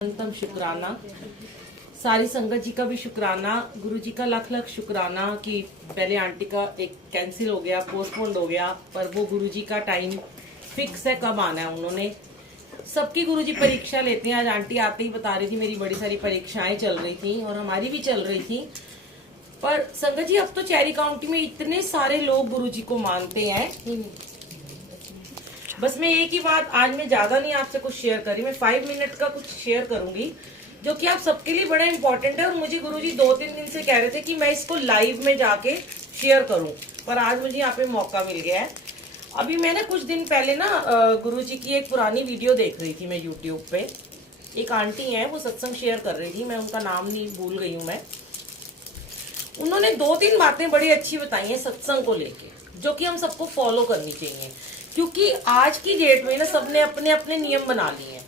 अंतम शुक्राना, सारी संगत जी का भी शुक्राना, गुरु जी का लाख लाख शुक्राना कि पहले आंटी का एक कैंसिल हो गया, पोस्टपोन्ड हो गया, पर वो गुरु जी का टाइम फिक्स है कब आना है। उन्होंने सबकी गुरु जी परीक्षा लेते हैं। आज आंटी आते ही बता रही थी मेरी बड़ी सारी परीक्षाएं चल रही थी और हमारी भी चल रही थी। पर संगत जी अब तो चेरी काउंटी में इतने सारे लोग गुरु जी को मानते हैं। बस मैं एक ही बात, आज मैं ज्यादा नहीं आपसे कुछ शेयर करी, मैं 5 मिनट का कुछ शेयर करूंगी जो कि आप सबके लिए बड़ा इंपॉर्टेंट है। और मुझे गुरुजी 2-3 दिन से कह रहे थे कि मैं इसको लाइव में जाके शेयर करूं, पर आज मुझे यहाँ पे मौका मिल गया है। अभी मैंने कुछ दिन पहले ना गुरुजी की एक पुरानी वीडियो देख रही थी मैं यूट्यूब पे। एक आंटी है, वो सत्संग शेयर कर रही थी, मैं उनका नाम नहीं भूल गई हूँ मैं। उन्होंने 2-3 बातें बड़ी अच्छी बताई हैं सत्संग को लेके, जो कि हम सबको फॉलो करनी चाहिए। क्योंकि आज की डेट में ना सबने अपने अपने नियम बना लिए हैं।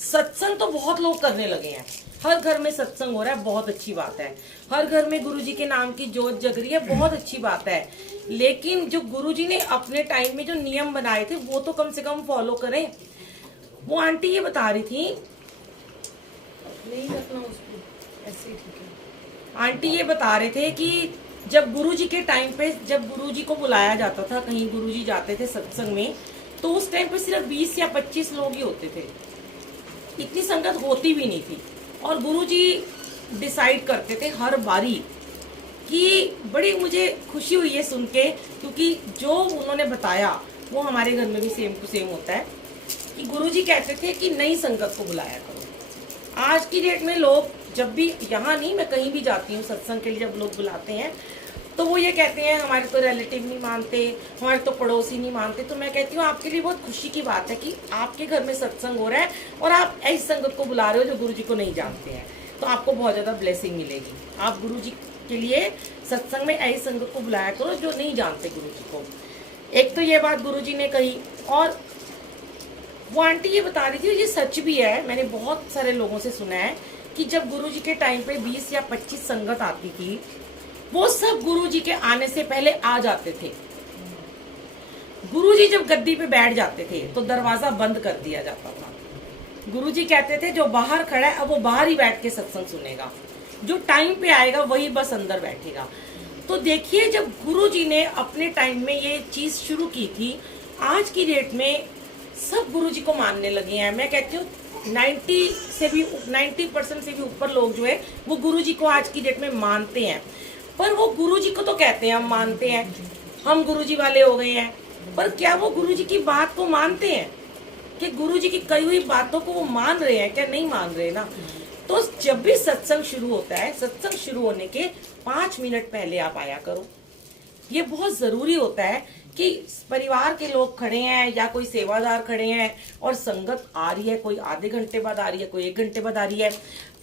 सत्संग तो बहुत लोग करने लगे हैं, हर घर में सत्संग हो रहा है, बहुत अच्छी बात है। हर घर में गुरुजी के नाम की जोत जग रही है, बहुत अच्छी बात है। लेकिन जो गुरुजी ने अपने टाइम में जो नियम बनाए थे वो तो कम से कम फॉलो करें। वो आंटी ये बता रही थी, नहीं रखना उसको, ऐसे ही ठीक है। आंटी ये बता रहे थे कि जब गुरुजी के टाइम पे, जब गुरुजी को बुलाया जाता था, कहीं गुरुजी जाते थे सत्संग में, तो उस टाइम पे सिर्फ 20 या 25 लोग ही होते थे, इतनी संगत होती भी नहीं थी। और गुरुजी डिसाइड करते थे हर बारी कि बड़ी मुझे खुशी हुई है सुन के, क्योंकि जो उन्होंने बताया वो हमारे घर में भी सेम टू सेम होता है कि गुरुजी कहते थे कि नई संगत को बुलाया करो। आज की डेट में लोग, जब भी, यहाँ नहीं, मैं कहीं भी जाती हूँ सत्संग के लिए, जब लोग बुलाते हैं तो वो ये कहते हैं हमारे तो रिलेटिव नहीं मानते, हमारे तो पड़ोसी नहीं मानते। तो मैं कहती हूँ आपके लिए बहुत खुशी की बात है कि आपके घर में सत्संग हो रहा है और आप ऐसी संगत को बुला रहे हो जो गुरुजी को नहीं जानते हैं, तो आपको बहुत ज्यादा ब्लेसिंग मिलेगी। आप गुरुजी के लिए सत्संग में ऐसी संगत को बुलाया करो जो नहीं जानते गुरुजी को। एक तो ये बात गुरुजी ने कही। और वो आंटी ये बता रही थी, ये सच भी है, मैंने बहुत सारे लोगों से सुना है कि जब गुरुजी के टाइम पे 20 या 25 संगत आती थी, वो सब गुरुजी के आने से पहले आ जाते थे। गुरुजी जब गद्दी पे बैठ जाते थे तो दरवाजा बंद कर दिया जाता था। गुरुजी कहते थे जो बाहर खड़ा है अब वो बाहर ही बैठ के सत्संग सुनेगा, जो टाइम पे आएगा वही बस अंदर बैठेगा। तो देखिए, जब गुरुजी ने अपने टाइम में ये चीज शुरू की थी, आज की डेट में सब गुरुजी को मानने लगे हैं। मैं कहती हूँ 90% से भी ऊपर लोग जो है वो गुरुजी को आज की डेट में मानते हैं। पर वो गुरुजी को तो कहते हैं हम मानते हैं, हम गुरुजी वाले हो गए हैं, पर क्या वो गुरुजी की बात को मानते हैं? कि गुरुजी की कही हुई बातों को वो मान रहे हैं क्या? नहीं मान रहे ना। तो जब भी सत्संग शुरू होता है, सत्संग शुरू होने के 5 मिनट पहले आप आया करो। ये बहुत जरूरी होता है कि परिवार के लोग खड़े हैं या कोई सेवादार खड़े हैं और संगत आ रही है, कोई आधे घंटे बाद आ रही है, कोई 1 घंटे बाद आ रही है,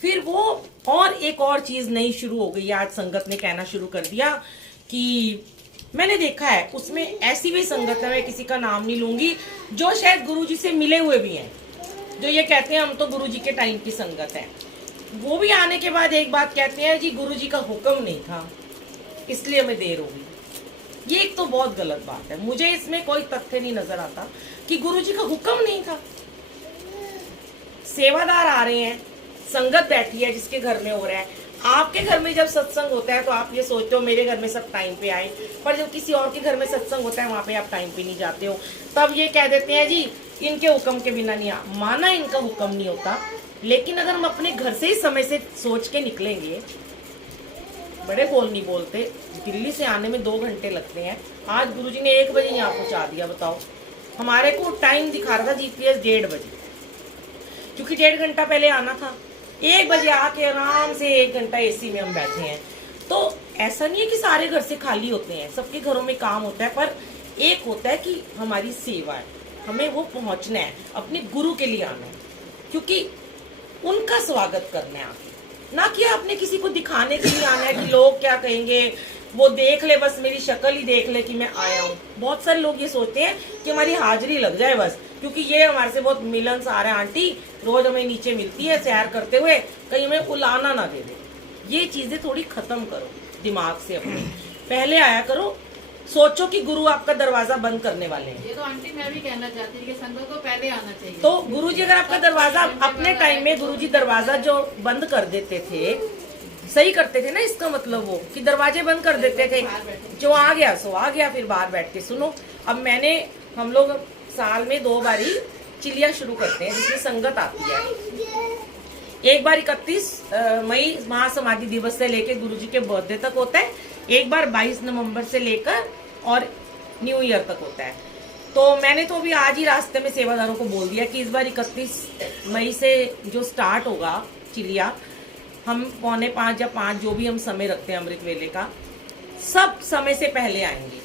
फिर वो और एक और चीज नई शुरू हो गई। आज संगत ने कहना शुरू कर दिया कि मैंने देखा है, उसमें ऐसी भी संगत है, मैं किसी का नाम नहीं लूंगी, जो शायद गुरुजी से मिले हुए भी हैं, जो ये कहते हैं हम तो गुरुजी के टाइम की संगत है। वो भी आने के बाद एक बात कहते हैं, जी गुरुजी का हुक्म नहीं था इसलिए हमें देर होगी। ये एक तो बहुत गलत बात है, मुझे इसमें कोई तथ्य नहीं नजर आता कि गुरुजी का हुक्म नहीं था। सेवादार आ रहे हैं, संगत बैठी है जिसके घर में हो रहा है। आपके घर में जब सत्संग होता है तो आप ये सोचते हो मेरे घर में सब टाइम पे आए, पर जब किसी और के घर में सत्संग होता है वहां पे आप टाइम पे नहीं जाते हो। तब ये कह देते हैं जी इनके हुक्म के बिना नहीं माना, इनका हुक्म नहीं होता। लेकिन अगर हम अपने घर से ही समय से सोच के निकलेंगे, बड़े बोल नहीं बोलते, दिल्ली से आने में 2 घंटे लगते हैं, आज गुरुजी ने 1 बजे यहाँ पहुंचा दिया। बताओ, हमारे को टाइम दिखा रहा था जीपीएस 1:30 बजे, क्योंकि 1.5 घंटा पहले आना था। 1 बजे आके आराम से 1 घंटा एसी में हम बैठे हैं। तो ऐसा नहीं है कि सारे घर से खाली होते हैं, सबके घरों में काम होता है, पर एक होता है कि हमारी सेवा है, हमें वो पहुंचना है, अपने गुरु के लिए आना है, क्योंकि उनका स्वागत करना है आपको, ना कि आपने किसी को दिखाने के लिए आना है कि लोग क्या कहेंगे, वो देख ले, बस मेरी शक्ल ही देख ले कि मैं आया हूँ। बहुत सारे लोग ये सोचते हैं कि हमारी हाजिरी लग जाए बस, क्योंकि ये हमारे से बहुत मिलनसार है आंटी, रोज हमें नीचे मिलती है सैर करते हुए, कहीं हमें उलाना ना दे दे। ये चीजें थोड़ी खत्म करो दिमाग से अपने, पहले आया करो, सोचो कि गुरु आपका दरवाजा बंद करने वाले हैं। ये तो आंटी मैं भी कहना चाहती हूँ कि संगत को पहले आना चाहिए। तो गुरुजी अगर आपका दरवाजा अपने टाइम में गुरुजी दरवाजा जो बंद कर देते थे, सही करते थे ना, इसका मतलब वो कि दरवाजे बंद कर देते थे, जो आ गया सो आ गया, फिर बाहर बैठ के सुनो। अब हम लोग साल में 2 बारी चिलिया शुरू करते हैं जिसमें संगत आती है। एक बार 31 मई महासमाधि दिवस से लेकर गुरुजी के बर्थडे तक होता है, एक बार 22 नवंबर से लेकर और न्यू ईयर तक होता है। तो मैंने तो अभी आज ही रास्ते में सेवादारों को बोल दिया कि इस बार 31 मई से जो स्टार्ट होगा चिलिया, हम 4:45 या 5 जो भी हम समय रखते हैं अमृत वेले का, सब समय से पहले आएंगे।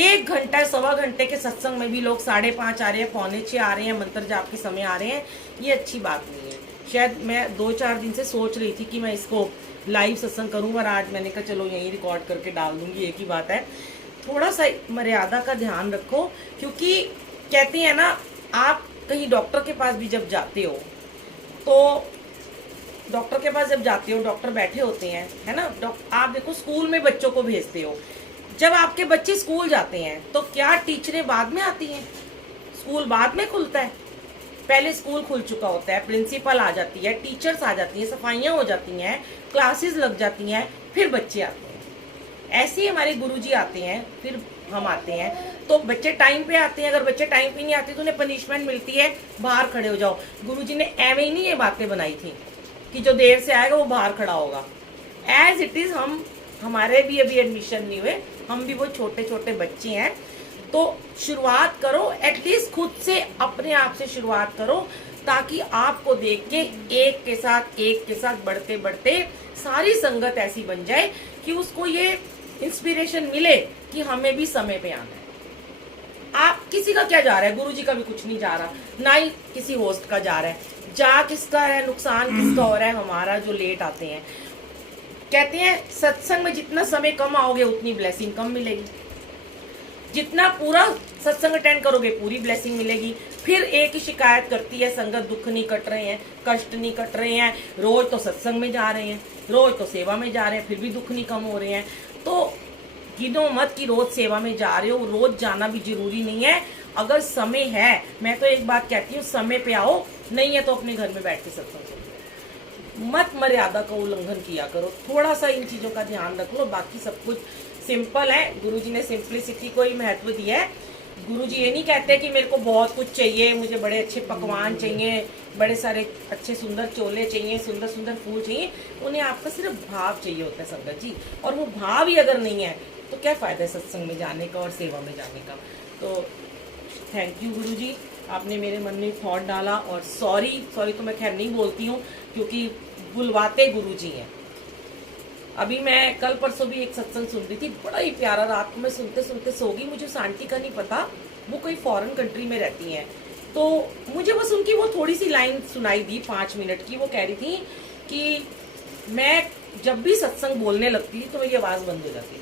1 घंटा 1.25 घंटे के सत्संग में भी लोग 5:30 आ रहे हैं, 4:45 आ रहे हैं, मंत्र जाप के समय आ रहे हैं, ये अच्छी बात नहीं है। शायद मैं 2-4 दिन से सोच रही थी कि मैं इसको लाइव सत्संग करूँ, और आज मैंने कहा चलो यहीं रिकॉर्ड करके डाल दूंगी, एक ही बात है। थोड़ा सा मर्यादा का ध्यान रखो, क्योंकि कहते हैं ना, आप कहीं डॉक्टर के पास भी जब जाते हो तो डॉक्टर बैठे होते हैं, है ना। आप देखो स्कूल में बच्चों को भेजते हो, जब आपके बच्चे स्कूल जाते हैं तो क्या टीचरें बाद में आती हैं? स्कूल बाद में खुलता है, पहले स्कूल खुल चुका होता है, प्रिंसिपल आ जाती है, टीचर्स आ जाती हैं, सफाइयाँ हो जाती हैं, क्लासेस लग जाती हैं, फिर बच्चे आते हैं। ऐसे ही हमारे गुरुजी आते हैं, फिर हम आते हैं। तो बच्चे टाइम पे आते हैं, अगर बच्चे टाइम पे नहीं आते तो उन्हें पनिशमेंट मिलती है, बाहर खड़े हो जाओ। गुरुजी ने एवं ही नहीं ये बातें बनाई थी कि जो देर से आएगा वो बाहर खड़ा होगा। एज इट इज हमारे भी अभी एडमिशन नहीं हुए, हम भी वो छोटे छोटे बच्चे हैं। तो शुरुआत करो, एटलीस्ट खुद से, अपने आप से शुरुआत करो, ताकि आपको देख के एक के साथ बढ़ते बढ़ते सारी संगत ऐसी बन जाए कि उसको ये इंस्पिरेशन मिले कि हमें भी समय पे आना है। आप किसी का क्या जा रहा है, गुरुजी का भी कुछ नहीं जा रहा, ना ही किसी होस्ट का जा रहा है। जा किसका है, नुकसान किसका हो रहा है? हमारा, जो लेट आते हैं। कहते हैं सत्संग में जितना समय कम आओगे उतनी ब्लेसिंग कम मिलेगी, जितना पूरा सत्संग अटेंड करोगे पूरी ब्लेसिंग मिलेगी। फिर एक ही शिकायत करती है संगत, दुख नहीं कट रहे हैं, कष्ट नहीं कट रहे हैं, रोज तो सत्संग में जा रहे हैं, रोज तो सेवा में जा रहे हैं, फिर भी दुख नहीं कम हो रहे हैं। तो गिनो मत कि रोज सेवा में जा रहे हो, रोज जाना भी जरूरी नहीं है। अगर समय है, मैं तो एक बात कहती हूँ, समय पे आओ, नहीं है तो अपने घर में बैठ के सत्संग करो। मत मर्यादा का उल्लंघन किया करो, थोड़ा सा इन चीजों का ध्यान रख लो। बाकी सब कुछ सिंपल है, गुरुजी ने सिंपलिसिटी को ही महत्व दिया है। गुरुजी ये नहीं कहते कि मेरे को बहुत कुछ चाहिए, मुझे बड़े अच्छे पकवान चाहिए, बड़े सारे अच्छे सुंदर चोले चाहिए, सुंदर सुंदर फूल चाहिए। उन्हें आपका सिर्फ भाव चाहिए होता है संगत जी, और वो भाव ही अगर नहीं है तो क्या फायदा है सत्संग में जाने का और सेवा में जाने का। तो थैंक यू गुरुजी, आपने मेरे मन में थॉट डाला। और सॉरी तो मैं खैर नहीं बोलती हूँ, क्योंकि बुलवाते गुरुजी हैं। अभी मैं कल परसों भी एक सत्संग सुन रही थी, बड़ा ही प्यारा, रात को मैं सुनते सुनते सो गई। मुझे उस आंटी का नहीं पता, वो कोई फॉरेन कंट्री में रहती हैं। तो मुझे बस उनकी वो थोड़ी सी लाइन सुनाई दी 5 मिनट की। वो कह रही थी कि मैं जब भी सत्संग बोलने लगती तो मेरी आवाज़ बंद हो जाती थी,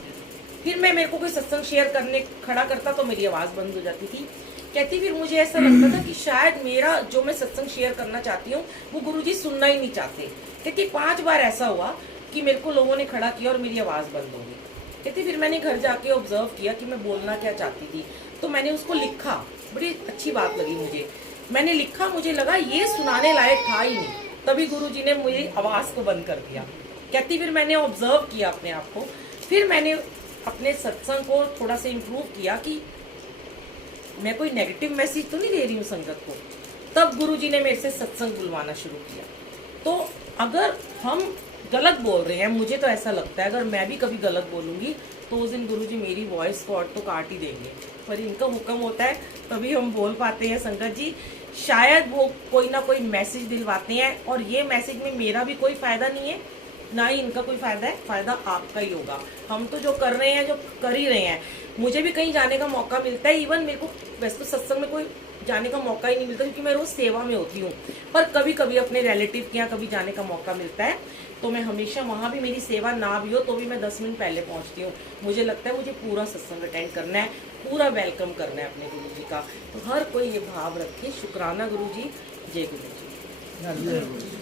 फिर मेरे को कोई सत्संग शेयर करने खड़ा करता तो मेरी आवाज़ बंद हो जाती थी। कहती फिर मुझे ऐसा लगता था कि शायद मेरा जो मैं सत्संग शेयर करना चाहती हूँ वो गुरुजी सुनना ही नहीं चाहते। कहती 5 बार ऐसा हुआ कि मेरे को लोगों ने खड़ा किया और मेरी आवाज़ बंद हो गई। कहती फिर मैंने घर जाके ऑब्जर्व किया कि मैं बोलना क्या चाहती थी, तो मैंने उसको लिखा। बड़ी अच्छी बात लगी मुझे, मैंने लिखा, मुझे लगा ये सुनाने लायक था ही नहीं, तभी गुरुजी ने मेरी आवाज़ को बंद कर दिया। कहती फिर मैंने ऑब्जर्व किया अपने आप को, फिर मैंने अपने सत्संग को थोड़ा सा इम्प्रूव किया कि मैं कोई नेगेटिव मैसेज तो नहीं दे रही हूँ संगत को। तब गुरुजी ने मेरे से सत्संग बुलवाना शुरू किया। तो अगर हम गलत बोल रहे हैं, मुझे तो ऐसा लगता है अगर मैं भी कभी गलत बोलूंगी तो उस दिन गुरुजी मेरी वॉइस कॉर्ड तो काट ही देंगे, पर इनका हुक्म होता है तभी हम बोल पाते हैं संगत जी। शायद वो कोई ना कोई मैसेज दिलवाते हैं, और ये मैसेज में मेरा भी कोई फायदा नहीं है, ना ही इनका कोई फायदा है, फायदा आपका ही होगा। हम तो जो कर रहे हैं, जो कर ही रहे हैं। मुझे भी कहीं जाने का मौका मिलता है, इवन मेरे को वैसे तो सत्संग में कोई जाने का मौका ही नहीं मिलता क्योंकि मैं रोज सेवा में होती हूँ, पर कभी कभी अपने रिलेटिव के यहाँ कभी जाने का मौका मिलता है तो मैं हमेशा वहाँ भी, मेरी सेवा ना भी हो तो भी मैं 10 मिनट पहले पहुँचती हूँ। मुझे लगता है मुझे पूरा सत्संग अटेंड करना है, पूरा वेलकम करना है अपने गुरु जी का। तो हर कोई ये भाव रखे। शुक्राना गुरु जी, जय गुरु जी।